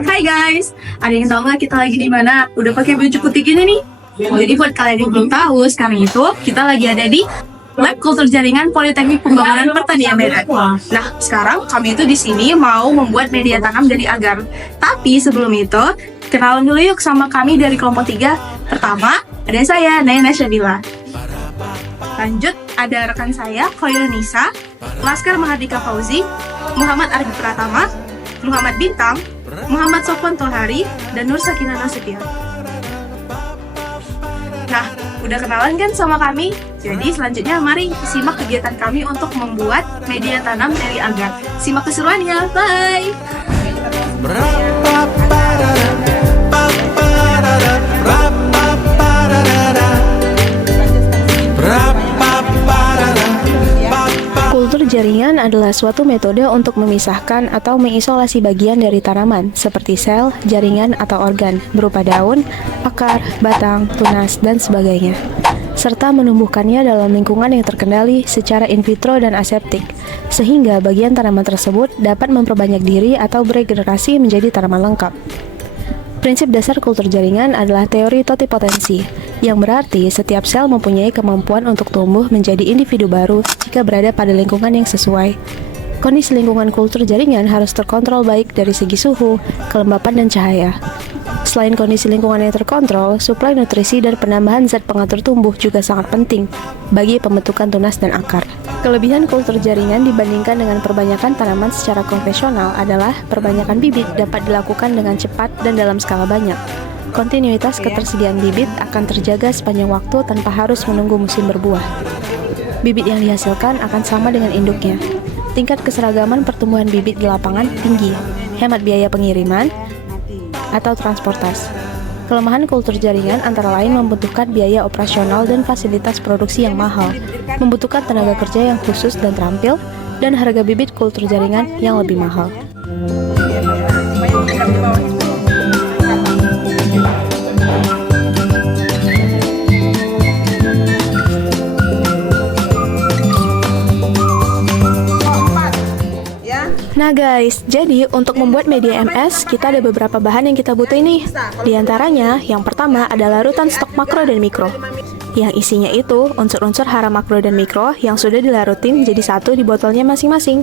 Hai guys, ada yang tahu nggak kita lagi di mana? Udah pakai baju putih gini nih. Jadi buat kalian yang belum tahu, sekarang itu kita lagi ada di Lab Kultur Jaringan Politeknik Pembangunan Pertanian Medan. Nah, sekarang kami itu di sini mau membuat media tanam dari agar. Tapi sebelum itu, kenalan dulu yuk sama kami dari kelompok 3. Pertama, ada saya, Naya Syabila. Lanjut, ada rekan saya, Khoirul Nisa, Laskar Mahardika Fauzi, Muhammad Arif Pratama, Muhammad Bintang, Muhammad Sofwan Tohari, dan Nur Sakinah Nasution. Nah, udah kenalan kan sama kami? Jadi selanjutnya mari simak kegiatan kami untuk membuat media tanam dari agar. Simak keseruannya, bye! Kultur jaringan adalah suatu metode untuk memisahkan atau mengisolasi bagian dari tanaman seperti sel, jaringan, atau organ berupa daun, akar, batang, tunas, dan sebagainya, serta menumbuhkannya dalam lingkungan yang terkendali secara in vitro dan aseptik, sehingga bagian tanaman tersebut dapat memperbanyak diri atau beregenerasi menjadi tanaman lengkap. Prinsip dasar kultur jaringan adalah teori totipotensi, yang berarti setiap sel mempunyai kemampuan untuk tumbuh menjadi individu baru jika berada pada lingkungan yang sesuai. Kondisi lingkungan kultur jaringan harus terkontrol baik dari segi suhu, kelembapan, dan cahaya. Selain kondisi lingkungan yang terkontrol, suplai nutrisi dan penambahan zat pengatur tumbuh juga sangat penting bagi pembentukan tunas dan akar. Kelebihan kultur jaringan dibandingkan dengan perbanyakan tanaman secara konvensional adalah perbanyakan bibit dapat dilakukan dengan cepat dan dalam skala banyak. Kontinuitas ketersediaan bibit akan terjaga sepanjang waktu tanpa harus menunggu musim berbuah. Bibit yang dihasilkan akan sama dengan induknya. Tingkat keseragaman pertumbuhan bibit di lapangan tinggi, hemat biaya pengiriman atau transportasi. Kelemahan kultur jaringan antara lain membutuhkan biaya operasional dan fasilitas produksi yang mahal, membutuhkan tenaga kerja yang khusus dan terampil, dan harga bibit kultur jaringan yang lebih mahal. Nah guys, jadi untuk membuat media MS, kita ada beberapa bahan yang kita butuh nih. Di antaranya, yang pertama adalah larutan stok makro dan mikro, yang isinya itu unsur-unsur hara makro dan mikro yang sudah dilarutin jadi satu di botolnya masing-masing.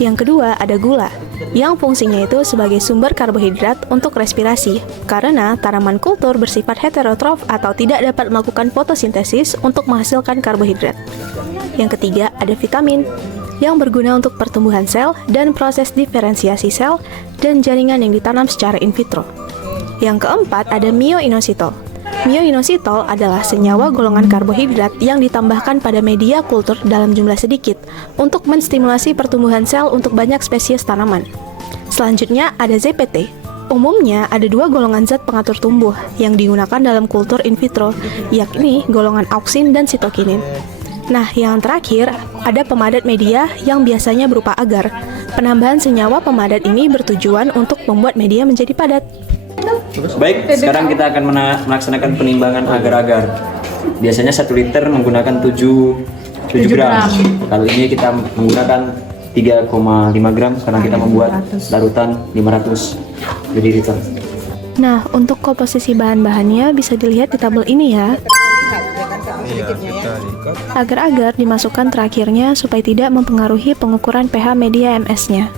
Yang kedua ada gula, yang fungsinya itu sebagai sumber karbohidrat untuk respirasi, karena tanaman kultur bersifat heterotrof atau tidak dapat melakukan fotosintesis untuk menghasilkan karbohidrat. Yang ketiga ada vitamin, yang berguna untuk pertumbuhan sel dan proses diferensiasi sel dan jaringan yang ditanam secara in vitro. Yang keempat ada mioinositol. Mioinositol adalah senyawa golongan karbohidrat yang ditambahkan pada media kultur dalam jumlah sedikit untuk menstimulasi pertumbuhan sel untuk banyak spesies tanaman. Selanjutnya ada ZPT. Umumnya ada dua golongan zat pengatur tumbuh yang digunakan dalam kultur in vitro, yakni golongan auksin dan sitokinin. Nah, yang terakhir, ada pemadat media yang biasanya berupa agar. Penambahan senyawa pemadat ini bertujuan untuk membuat media menjadi padat. Baik, sekarang kita akan melaksanakan penimbangan agar-agar. Biasanya 1 liter menggunakan 7 gram. Kali ini kita menggunakan 3,5 gram karena kita membuat larutan 500 ml. Nah, untuk komposisi bahan-bahannya bisa dilihat di tabel ini ya. Agar-agar dimasukkan terakhirnya supaya tidak mempengaruhi pengukuran pH media MS-nya.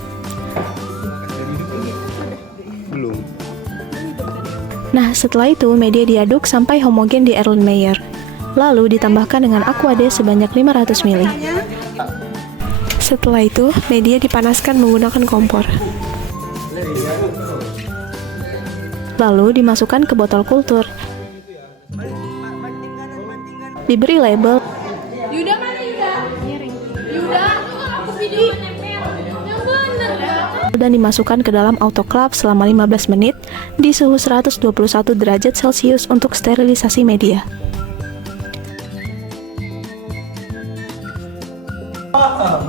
Nah, setelah itu media diaduk sampai homogen di Erlenmeyer. Lalu ditambahkan dengan aquade sebanyak 500 ml. Setelah itu, media dipanaskan menggunakan kompor. Lalu dimasukkan ke botol kultur. Diberi label. Yuda mana Yuda? Yuda, aku video nempel. Yang bener. Dan dimasukkan ke dalam autoclave selama 15 menit di suhu 121 derajat Celcius untuk sterilisasi media.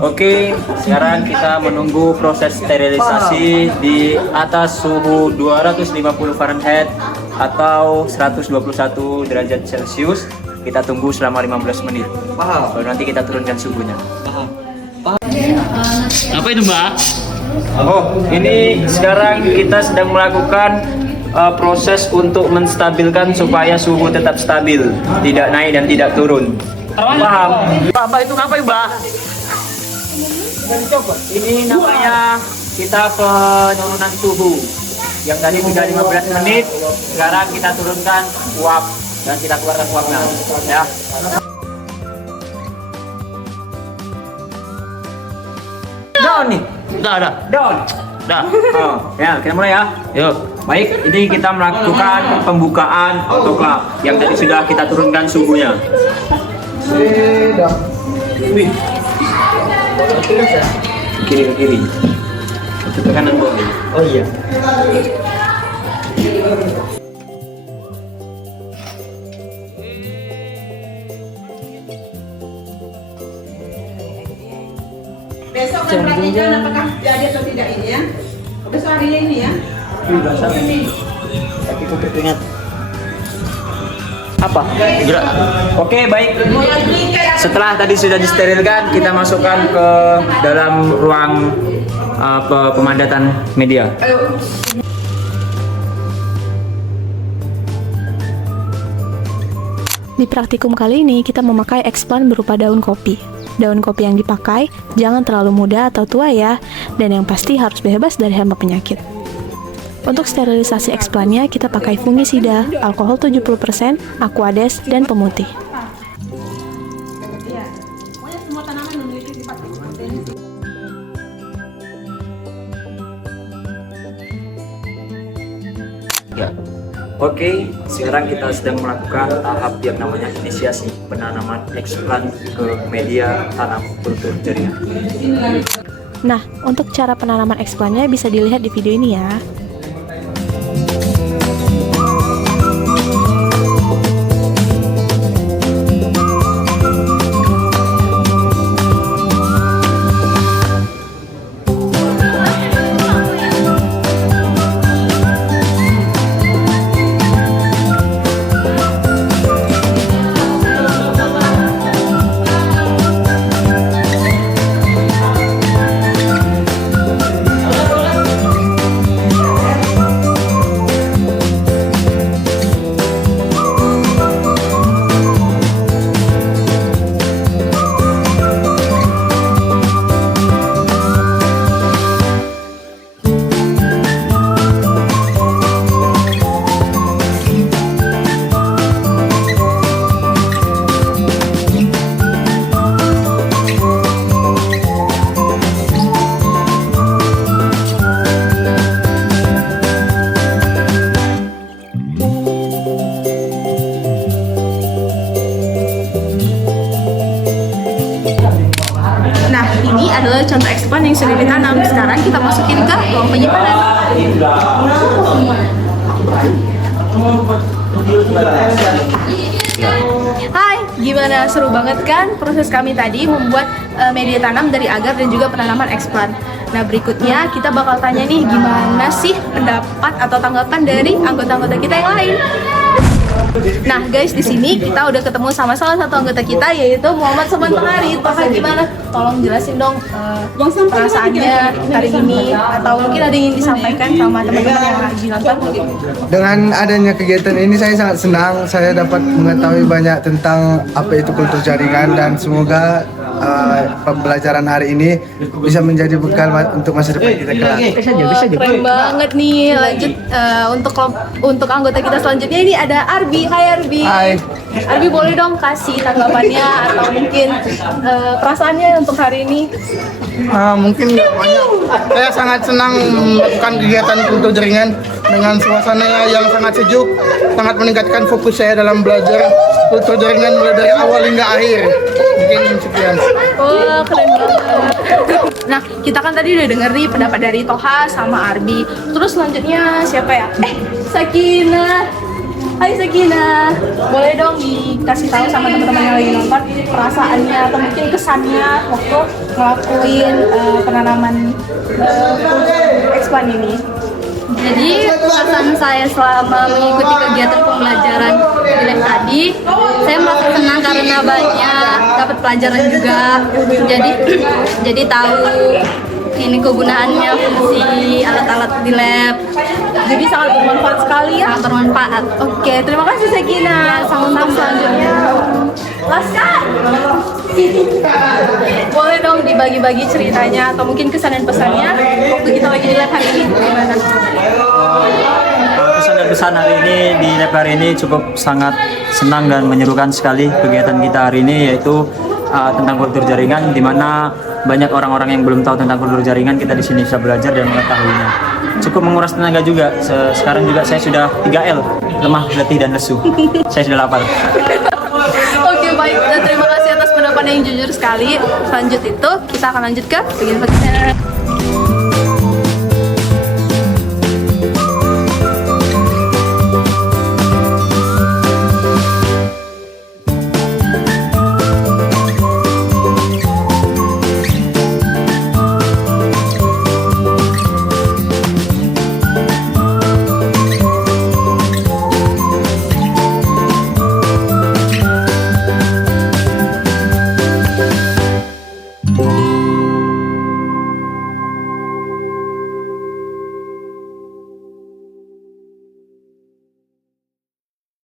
Oke, sekarang kita menunggu proses sterilisasi di atas suhu 250 Fahrenheit atau 121 derajat Celcius. Kita tunggu selama 15 menit. Baru nanti kita turunkan suhunya. Apa itu, Mbak? Oh, ini sekarang kita sedang melakukan proses untuk menstabilkan supaya suhu tetap stabil, tidak naik dan tidak turun. Paham? Mbak, itu ngapain, Mbak? Ini namanya kita penurunan suhu. Yang tadi sudah 15 menit, sekarang kita turunkan uap dan kita keluarkan uapnya. Ya. Down nih. Dah. Down. Dah. Oh, ya, kita mulai ya. Yuk. Baik, ini kita melakukan pembukaan autoclave yang tadi sudah kita turunkan suhunya. Kiri ke kiri. Ke kanan boleh. Oh iya. Besok kan perhatikan apakah jadi atau tidak ini ya. Besok harinya ini ya. Apa? Oke, baik. Setelah tadi sudah disterilkan, kita masukkan ke dalam ruang pemadatan media. Di praktikum kali ini kita memakai explant berupa daun kopi. Daun kopi yang dipakai jangan terlalu muda atau tua ya, dan yang pasti harus bebas dari hama penyakit. Untuk sterilisasi explannya kita pakai fungisida, alkohol 70%, aquades, dan pemutih. Ya. Oke, sekarang kita sedang melakukan tahap yang namanya inisiasi penanaman explant ke media tanam kultur jaringan. Nah, untuk cara penanaman explannya bisa dilihat di video ini ya. Nah, ini adalah contoh explant yang sudah ditanam. Sekarang kita masukin ke ruang penyimpanan. Hai, gimana? Seru banget kan proses kami tadi membuat media tanam dari agar dan juga penanaman explant. Nah, berikutnya kita bakal tanya nih gimana sih pendapat atau tanggapan dari anggota-anggota kita yang lain. Nah guys, di sini kita udah ketemu sama salah satu anggota kita yaitu Muhammad Soban Tohari. Toha, gimana? Tolong jelasin dong perasaannya hari ini, atau mungkin ada yang ingin disampaikan sama teman-teman yang lagi nonton. Dengan adanya kegiatan ini saya sangat senang, saya dapat mengetahui banyak tentang apa itu kultur jaringan, dan semoga pembelajaran hari ini bisa menjadi bekal untuk masa depan kita kelak. Keren banget nih. Lanjut untuk anggota kita selanjutnya ini ada Arbi. Hai Arbi. Hai. Arbi, boleh dong kasih tanggapannya atau mungkin perasaannya untuk hari ini? Mungkin nggak banyak. Saya sangat senang melakukan kegiatan kultur jaringan dengan suasana yang sangat sejuk, sangat meningkatkan fokus saya dalam belajar kultur jaringan mulai dari awal hingga akhir. Mungkin sekian. Wah, keren banget. Nah, kita kan tadi udah denger nih pendapat dari Toha sama Arbi. Terus selanjutnya siapa ya? Sakina. Hai Sakina, boleh dong dikasih tahu sama teman-teman yang lagi nonton perasaannya atau mungkin kesannya waktu ngelakuin penanaman explant ini? Jadi perasaan saya selama mengikuti kegiatan pembelajaran di lab tadi, saya merasa senang karena banyak dapat pelajaran juga. Jadi tahu ini kegunaannya, fungsi alat-alat di lab. Jadi sangat bermanfaat sekali ya. Sangat bermanfaat. Oke, terima kasih Sekina. Untuk selanjutnya, Laskar. Boleh dong dibagi-bagi ceritanya atau mungkin kesan dan pesannya waktu kita lagi di lab hari ini gimana? Kesan dan pesan hari ini di lab hari ini cukup sangat senang dan menyerukan sekali kegiatan kita hari ini, yaitu tentang kultur jaringan, di mana banyak orang-orang yang belum tahu tentang kultur jaringan. Kita di sini bisa belajar dan mengetahuinya. Cukup menguras tenaga juga. Sekarang juga saya sudah 3L, lemah, letih, dan lesu. Saya sudah lapar. Oke, baik, dan terima kasih atas pendapat yang jujur sekali. Lanjut itu kita akan lanjut ke bagian selanjutnya.